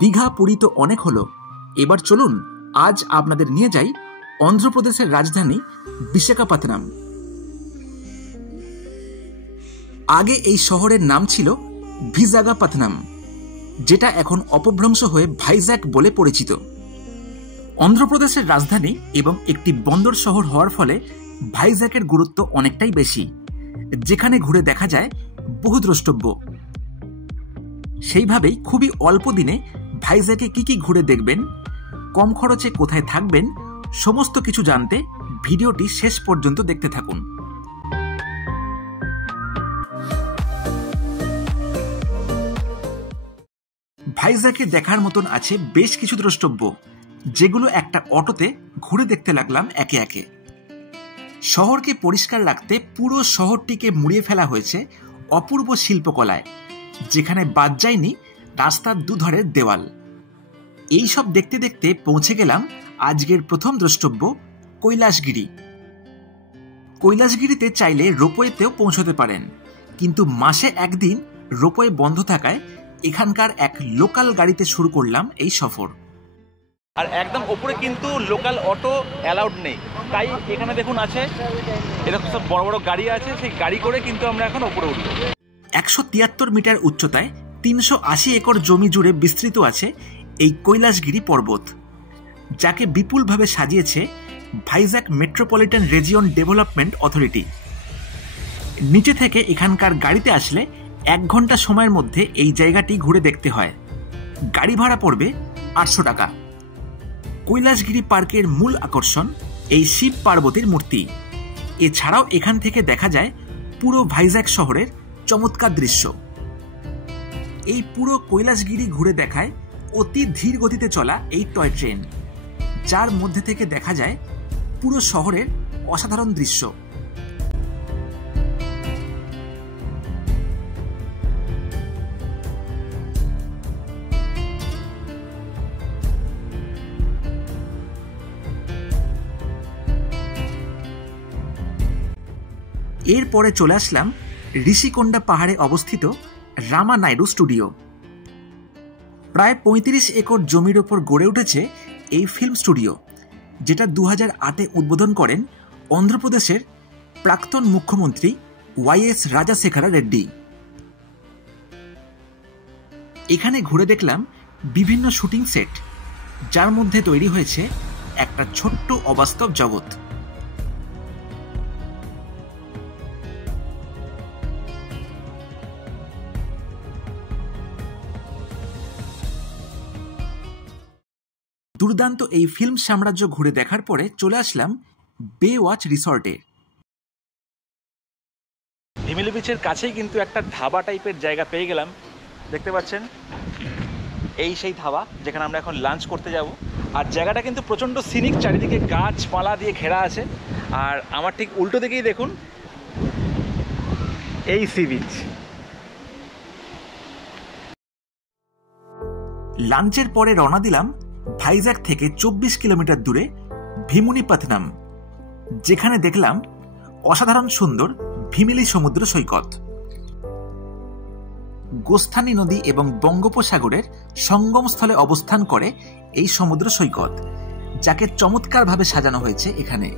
দীঘা পুরী তো অনেক হলো, এবার চলুন আজ আপনাদের নিয়ে যাই অন্ধ্রপ্রদেশের রাজধানী বিশাখাপত্তনম। আগে এই শহরের নাম ছিল ভিসাখাপত্তনম, যেটা এখন অপভ্রংশ হয়ে ভাইজ্যাক বলে পরিচিত। অন্ধ্রপ্রদেশের রাজধানী এবং একটি বন্দর শহর হওয়ার ফলে ভাইজ্যাকের গুরুত্ব অনেকটাই বেশি, যেখানে ঘুরে দেখা যায় বহু দ্রষ্টব্য। সেইভাবেই খুবই অল্প দিনে ভাইজ্যাকে কি ঘুরে দেখবেন, কম খরচে কোথায় থাকবেন, সমস্ত কিছু জানতে ভিডিওটি শেষ পর্যন্ত দেখতে থাকুন। ভাইজ্যাকে দেখার মতন আছে বেশ কিছু দ্রষ্টব্য, যেগুলো একটা অটোতে ঘুরে দেখতে লাগলাম একে একে। শহরকে পরিষ্কার রাখতে পুরো শহরটিকে মুড়িয়ে ফেলা হয়েছে অপূর্ব শিল্পকলায়, যেখানে বাদ যায়নি রাস্তার দুধারের দেওয়াল। এই সব দেখতে দেখতে পৌঁছে গেলাম আজকের প্রথম দ্রষ্টব্য কৈলাসগিরি। কৈলাসগিরিতে চাইলে রোপওয়েতেও পৌঁছতে পারেন, কিন্তু মাসে একদিন রোপওয়ে বন্ধ থাকায় এখানকার এক লোকাল গাড়িতে শুরু করলাম এই সফর। আর একদম ওপরে কিন্তু লোকাল অটো অ্যালাউড নেই, তাই এখানে দেখুন আছে এরকম সব বড় বড় গাড়ি আছে, সেই গাড়ি করে কিন্তু আমরা এখন ওপরে উঠব। 173 মিটার উচ্চতায় 380 একর জমি জুড়ে বিস্তৃত আছে এই কৈলাসগিরি পর্বত, যাকে বিপুলভাবে সাজিয়েছে Vizag metropolitan region development authority. নিচে থেকে এখানকার গাড়িতে আসলে 1 ঘন্টা সময়ের মধ্যে এই জায়গাটি ঘুরে দেখতে হয়। গাড়ি ভাড়া পড়বে 800 টাকা। কৈলাসগিরি পার্কের মূল আকর্ষণ এই শিব পার্বতীর মূর্তি। এছাড়াও এখান থেকে দেখা যায় পুরো ভাইজ্যাক শহরের চমৎকার দৃশ্য। এই পুরো কৈলাসগিরি ঘুরে দেখায় অতি ধীর গতিতে চলা এই টয় ট্রেন, যার মধ্যে থেকে দেখা যায় পুরো শহরের অসাধারণ দৃশ্য। এরপরে চলে আসলাম ঋষিকোন্ডা পাহাড়ে অবস্থিত রামা নাইডু স্টুডিও। প্রায় 35 একর জমির ওপর গড়ে উঠেছে এই ফিল্ম স্টুডিও, যেটা 2008-এ উদ্বোধন করেন অন্ধ্রপ্রদেশের প্রাক্তন মুখ্যমন্ত্রী ওয়াইএস রাজাশেখরা রেড্ডি। এখানে ঘুরে দেখলাম বিভিন্ন শুটিং সেট, যার মধ্যে তৈরি হয়েছে একটা ছোট্ট অবাস্তব জগৎ। দুর্দান্ত এই ফিল্ম সাম্রাজ্য ঘুরে দেখার পরে চলে আসলাম বে ওয়াচ রিসর্টে। ভিমিলি বিচের কাছেই কিন্তু একটা ধাবা টাইপের জায়গা পেয়ে গেলাম, দেখতে পাচ্ছেন এই সেই ধাবা যেখানে আমরা এখন লাঞ্চ করতে যাব। আর জায়গাটা কিন্তু প্রচণ্ড সিনিক, চারিদিকে গাছপালা দিয়ে ঘেরা আছে। আর আমার ঠিক উল্টো দিকেই দেখুন এই সি বিচ। লাঞ্চের পরে রওনা দিলাম ভাইজ্যাক থেকে 24 কিলোমিটার দূরে ভীমুনিপত্তনম, যেখানে দেখলাম অসাধারণ সুন্দর ভিমিলি সমুদ্র সৈকত। গোস্থানী নদী এবং বঙ্গোপসাগরের সঙ্গমস্থলে অবস্থান করে এই সমুদ্র সৈকত, যাকে চমৎকারভাবে সাজানো হয়েছে এখানে।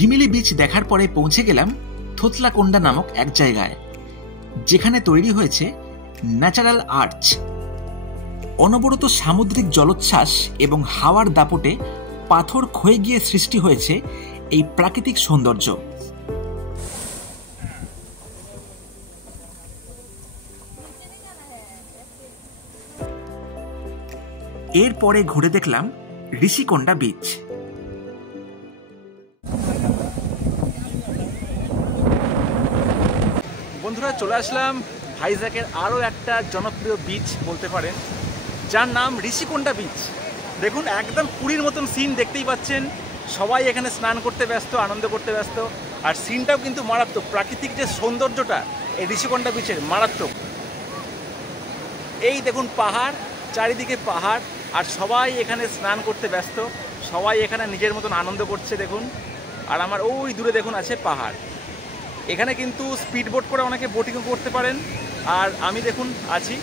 ভিমিলি বিচ দেখার পরে পৌঁছে গেলাম থোতলাকোন্ডা নামক এক জায়গায়, যেখানে তৈরি হয়েছে ন্যাচারাল আর্চ। অনবরত সামুদ্রিক জলোচ্ছ্বাস এবং হাওয়ার দাপটে পাথর ক্ষয়ে গিয়ে সৃষ্টি হয়েছে এই প্রাকৃতিক সৌন্দর্য। এরপরে ঘুরে দেখলাম ঋষিকোন্ডা বিচ। বন্ধুরা, চলে আসলাম ভাইজ্যাকের আরও একটা জনপ্রিয় বিচ বলতে পারেন, যার নাম ঋষিকোন্ডা বিচ। দেখুন একদম পুরীর মতন সিন দেখতেই পাচ্ছেন, সবাই এখানে স্নান করতে ব্যস্ত, আনন্দ করতে ব্যস্ত। আর সিনটাও কিন্তু মারাত্মক, প্রাকৃতিক যে সৌন্দর্যটা এই ঋষিকোন্ডা বিচের মারাত্মক। এই দেখুন পাহাড়, চারিদিকে পাহাড়, আর সবাই এখানে স্নান করতে ব্যস্ত, সবাই এখানে নিজের মতন আনন্দ করছে দেখুন। আর আমার ওই দূরে দেখুন আছে পাহাড়। এখানে কিন্তু স্পিড বোট করে অনেকে বোটিংও করতে পারেন। আর আমি দেখুন আছি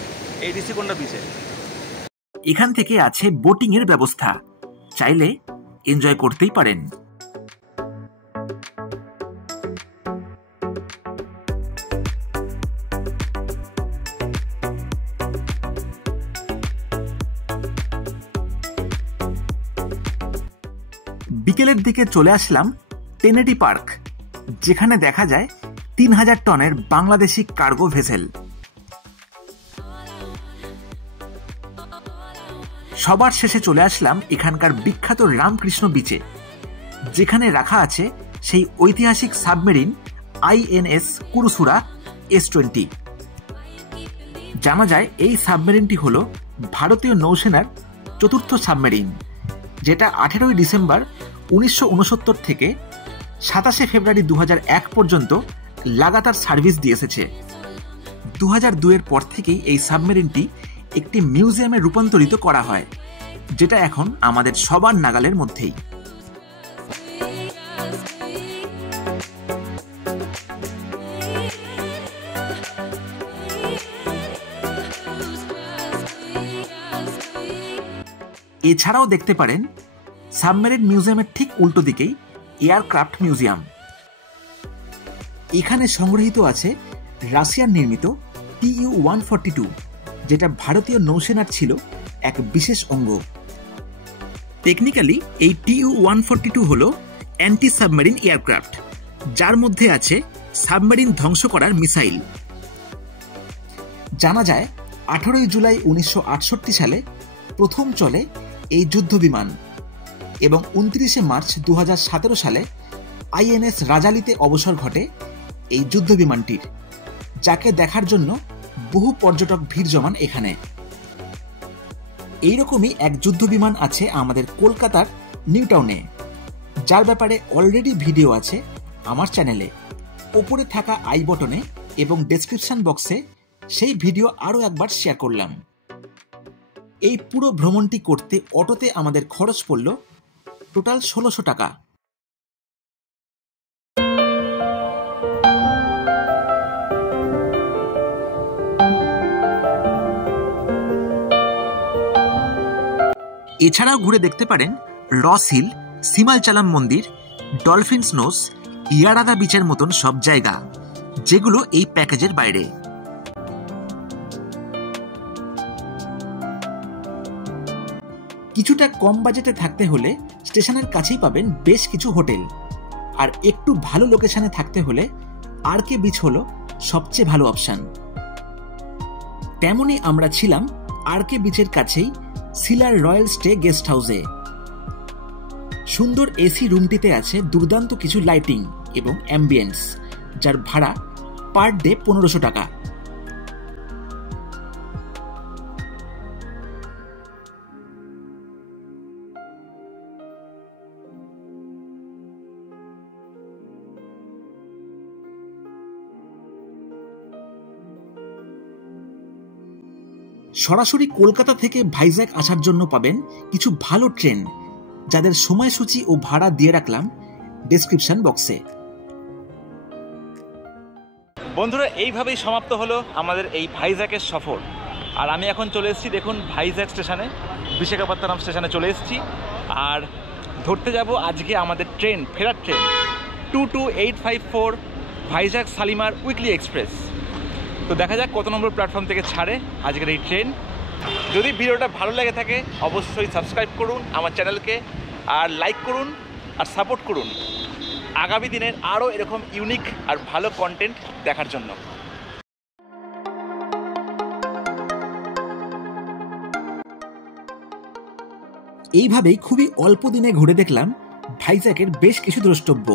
এই ঋষিকোণা বিচে। এখান থেকে আছে বোটিং এর ব্যবস্থা, চাইলে এনজয় করতেই পারেন। বিকেলের দিকে চলে আসলাম টেনেডি পার্ক, যেখানে দেখা যায় 3000 টনের বাংলাদেশি কার্গো ভেসেল। সবার শেষে চলে আসলাম এখানকার বিখ্যাত রামকৃষ্ণ বিচে, যেখানে রাখা আছে সেই ঐতিহাসিক সাবমেরিন INS কুরুসুরা S20। জানা যায় এই সাবমেরিনটি হল ভারতীয় নৌসেনার 4র্থ সাবমেরিন, যেটা 18 ডিসেম্বর 1969 থেকে 27 ফেব্রুয়ারি 2001 পর্যন্ত লাগাতার সার্ভিস দিয়ে এসেছে। 2002 পর থেকেই এই সাবমেরিনটি একটি মিউজিয়ামে রূপান্তরিত করা হয়, যেটা এখন আমাদের সবার নাগালের মধ্যেই। এছাড়াও দেখতে পারেন সাবমেরিন মিউজিয়ামের ঠিক উল্টো দিকেই এয়ারক্রাফট মিউজিয়াম। এখানে সংগৃহীত আছে রাশিয়ান নির্মিত Tu-142, যেটা ভারতীয় নৌসেনার ছিল এক বিশেষ অঙ্গ। টেকনিক্যালি এই Tu-142 হল অ্যান্টি সাবমেরিন এয়ারক্রাফট, যার মধ্যে আছে সাবমেরিন ধ্বংস করার মিসাইল। জানা যায় 18 জুলাই 1968 সালে প্রথম চলে এই যুদ্ধ বিমান, এবং 29 মার্চ 2017 সালে INS রাজালিতে অবসর ঘটে এই যুদ্ধ বিমানটির, যাকে দেখার জন্য বহু পর্যটক ভিড় জমান এখানে। এইরকমই এক যুদ্ধ বিমান আছে আমাদের কলকাতার নিউ টাউনে, যার ব্যাপারে অলরেডি ভিডিও আছে আমার চ্যানেলে। ওপরে থাকা আই বটনে এবং ডেসক্রিপশন বক্সে সেই ভিডিও আরও একবার শেয়ার করলাম। এই পুরো ভ্রমণটি করতে অটোতে আমাদের খরচ পড়ল টোটাল 1600 টাকা। এছাড়াও ঘুরে দেখতে পারেন রস হিল, সিমালচালাম মন্দির, ডলফিনস নোস, ইয়ারাদা বিচের মতন সব জায়গা, যেগুলো এই প্যাকেজের বাইরে। কিছুটা কম বাজেটে থাকতে হলে স্টেশনের কাছেই পাবেন বেশ কিছু হোটেল, আর একটু ভালো লোকেশনে থাকতে হলে RK বিচ হলো সবচেয়ে ভালো অপশন। তেমনই আমরা ছিলাম RK বিচের কাছেই সিলার রয়্যাল স্টে গেস্ট হাউসে। সুন্দর এসি রুমটিতে আছে দুর্দান্ত কিছু লাইটিং এবং অ্যাম্বিয়েন্স, যার ভাড়া পার ডে 1500 টাকা। সরাসরি কলকাতা থেকে ভাইজ্যাক আসার জন্য পাবেন কিছু ভালো ট্রেন, যাদের সময়সূচি ও ভাড়া দিয়ে রাখলাম ডেসক্রিপশন বক্সে। বন্ধুরা, এইভাবেই সমাপ্ত হলো আমাদের এই ভাইজ্যাকের সফর। আর আমি এখন চলে এসেছি দেখুন ভাইজ্যাক স্টেশনে, বিশাখাপত্তনম স্টেশনে চলে এসেছি। আর ধরতে যাব আজকে আমাদের ট্রেন, ফেরার train 22854 Vizag Shalimar weekly express. তো দেখা যাক কত নম্বর প্ল্যাটফর্ম থেকে ছাড়ে আজকের এই ট্রেন। যদি ভিডিওটা ভালো লেগে থাকে অবশ্যই সাবস্ক্রাইব করুন আমার চ্যানেলকে, আর লাইক করুন আর সাপোর্ট করুন আগামী দিনের আরও এরকম ইউনিক আর ভালো কন্টেন্ট দেখার জন্য। এইভাবেই খুবই অল্প দিনে ঘুরে দেখলাম ভাইজ্যাকের বেশ কিছু দ্রষ্টব্য।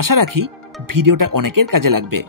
আশা রাখি ভিডিওটা অনেকের কাজে লাগবে।